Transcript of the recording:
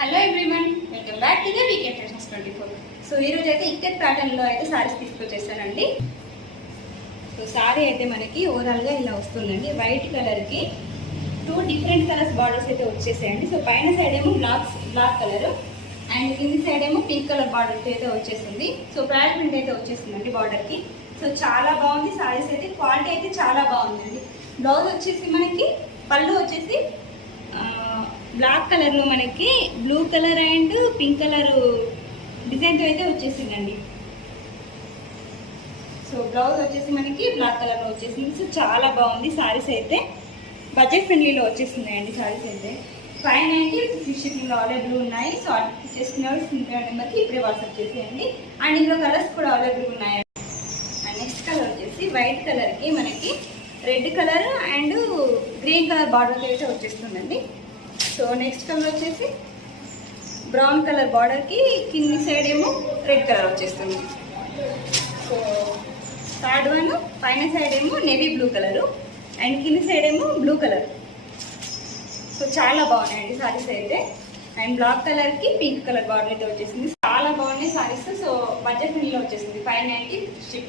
Hello everyone, welcome back to the weekend fashions 24. So ఈరోజు అయితే ఇక్కత్ ప్యాటర్న్లో అయితే సారీస్ తీసుకొచ్చేసానండి. సో సారీ అయితే మనకి ఓవరాల్గా ఇలా వస్తుందండి. వైట్ కలర్కి 2 డిఫరెంట్ కలర్స్ బార్డర్స్ అయితే వచ్చేసాయండి. సో పైన సైడ్ ఏమో బ్లాక్ కలర్ అండ్ కింది సైడ్ ఏమో పింక్ కలర్ బార్డర్ అయితే వచ్చేసింది. సో ప్యాడ్ ప్రింట్ అయితే వచ్చేసిందండి బార్డర్కి. సో చాలా బాగుంది సారీస్ అయితే, క్వాలిటీ అయితే చాలా బాగుందండి. బ్లౌజ్ వచ్చేసి మనకి పళ్ళు వచ్చేసి బ్లాక్ కలర్లో మనకి blue colour and pink colour డిజైన్తో అయితే వచ్చేసిందండి. సో బ్లౌజ్ వచ్చేసి మనకి బ్లాక్ కలర్లో వచ్చేసింది. సో చాలా బాగుంది సారీస్ అయితే, బడ్జెట్ ఫ్రెండ్లీలో వచ్చేసిందండి సారీస్ అయితే. 590 ఫ్రీ షిప్పింగ్లో అవైలబుల్ ఉన్నాయి. సో ఆర్డర్ చేసుకునేవాళ్ళు స్క్రీన్ నెంబర్కి ఇప్పుడే వాట్సాప్ చేసేయండి. అండ్ ఇందులో కలర్స్ కూడా అవైలబుల్ ఉన్నాయండి. అండ్ నెక్స్ట్ కలర్ వచ్చేసి వైట్ కలర్కి మనకి red colour and green colour border అయితే వచ్చేస్తుందండి. సో నెక్స్ట్ కలర్ వచ్చేసి బ్రౌన్ కలర్ బార్డర్కి కింది సైడ్ ఏమో రెడ్ కలర్ వచ్చేస్తుంది. సో థర్డ్ వన్ పైన సైడ్ ఏమో నేవీ బ్లూ కలరు అండ్ కింది సైడ్ ఏమో బ్లూ కలర్. సో చాలా బాగున్నాయండి సారీస్ అయితే. అండ్ బ్లాక్ కలర్కి పింక్ కలర్ బార్డర్ అయితే వచ్చేసింది. చాలా బాగున్నాయి సారీస్. సో బడ్జెట్ ఫ్రెండ్లీలో వచ్చేసింది. 590 షిప్పింగ్.